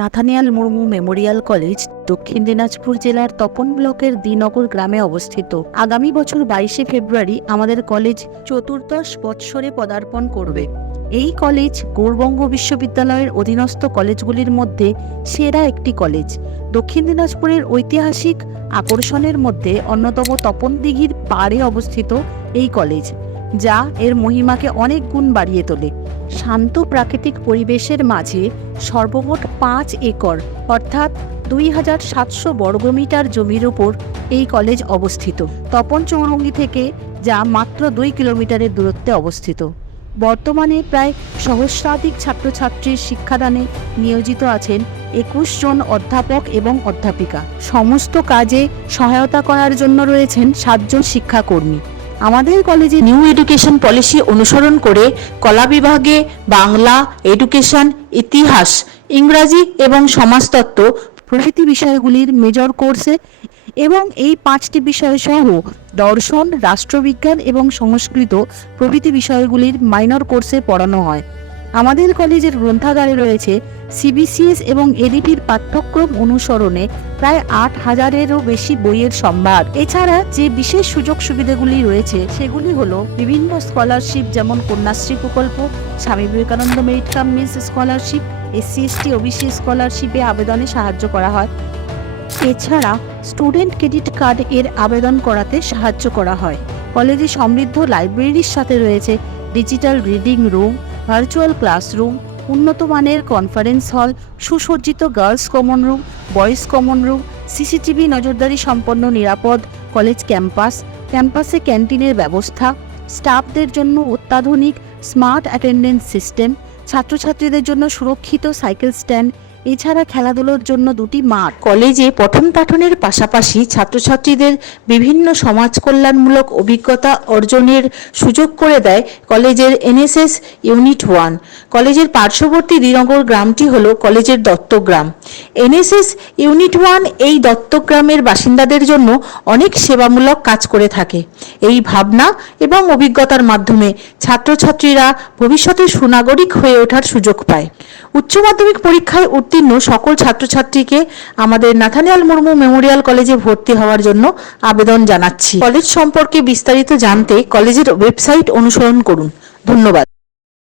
Nathaniel Murmu Memorial college দক্ষিণ দিনাজপুর জেলার তপন ব্লকের দ্বিনগর গ্রামে অবস্থিত। আগামী বছর 22শে ফেব্রুয়ারি আমাদের কলেজ চতুর্দশ বৎসরে পদার্পণ করবে। এই কলেজ গৌড়বঙ্গ বিশ্ববিদ্যালয়ের অধীনস্থ কলেজগুলির মধ্যে সেরা একটি কলেজ। দক্ষিণ দিনাজপুরের ঐতিহাসিক আকর্ষণের মধ্যে অন্যতম তপন দিঘির পাড়ে অবস্থিত এই কলেজ, যা এর মহিমাকে অনেক গুণ বাড়িয়ে তোলে। শান্ত প্রাকৃতিক পরিবেশের মাঝে সর্বমোট 5 একর অর্থাৎ 2700 বর্গমিটার জমির উপর এই কলেজ অবস্থিত। তপন চৌরঙ্গি থেকে যা মাত্র 2 কিলোমিটারের দূরত্বে অবস্থিত। বর্তমানে প্রায় সহস্রাধিক ছাত্রছাত্রীর শিক্ষাদানে নিয়োজিত আছেন 21 জন অধ্যাপক এবং অধ্যাপিকা। সমস্ত কাজে সহায়তা করার জন্য রয়েছেন 7 জন শিক্ষাকর্মী। আমাদের কলেজে নিউ এডুকেশন পলিসি অনুসরণ করে কলা বিভাগে বাংলা, এডুকেশন, ইতিহাস, ইংরাজি এবং সমাজতত্ত্ব প্রভৃতি বিষয়গুলির মেজর কোর্সে এবং এই 5টি বিষয় সহ দর্শন, রাষ্ট্রবিজ্ঞান এবং সংস্কৃত প্রভৃতি বিষয়গুলির মাইনর কোর্সে পড়ানো হয়। আমাদের কলেজের গ্রন্থাগারে রয়েছে সিবিসিএস এবং এডিপির পাঠ্যক্রম অনুসরণে প্রায় 8000-এরও বেশি বইয়ের সম্ভার। এছাড়া যে বিশেষ সুযোগ সুবিধাগুলি রয়েছে সেগুলি হলো বিভিন্ন স্কলারশিপ, যেমন কন্যাশ্রী প্রকল্প, Swami Vivekananda merit cum miss scholarship, SC/ST OBC স্কলারশিপে আবেদনে সাহায্য করা হয়। এছাড়া স্টুডেন্ট ক্রেডিট কার্ড এর আবেদন করাতে সাহায্য করা হয়। কলেজে সমৃদ্ধ লাইব্রেরির সাথে রয়েছে digital reading room, virtual classroom, উন্নত মানের কনফারেন্স হল, সুসজ্জিত girls common room, boys common room, CCTV নজরদারি সম্পন্ন নিরাপদ কলেজ ক্যাম্পাসে ক্যান্টিনের ব্যবস্থা, স্টাফদের জন্য অত্যাধুনিক স্মার্ট অ্যাটেন্ডেন্স সিস্টেম, ছাত্রছাত্রীদের জন্য সুরক্ষিত সাইকেল স্ট্যান্ড, এছাড়া খেলাধুলোর জন্য 2টি মাঠ। কলেজে পঠন পাঠনের পাশাপাশি ছাত্রছাত্রীদের বিভিন্ন সমাজ কল্যাণমূলক অভিজ্ঞতা অর্জনের সুযোগ করে দেয় কলেজের NSS ইউনিট 1। কলেজের পার্শ্ববর্তী দ্বিনগর গ্রামটি হলো কলেজের দত্তক গ্রাম। NSS ইউনিট 1 এই দত্তক গ্রামের বাসিন্দাদের জন্য অনেক সেবামূলক কাজ করে থাকে। এই ভাবনা এবং অভিজ্ঞতার মাধ্যমে ছাত্রছাত্রীরা ভবিষ্যতে সুনাগরিক হয়ে ওঠার সুযোগ পায়। উচ্চ মাধ্যমিক পরীক্ষায় উত্তীর্ণ সকল ছাত্রছাত্রীকে আমাদের নাথানিয়াল মুর্মু মেমোরিয়াল কলেজে ভর্তি হওয়ার জন্য আবেদন জানাচ্ছি। কলেজ সম্পর্কে বিস্তারিত জানতে কলেজের ওয়েবসাইট অনুসরণ করুন। ধন্যবাদ।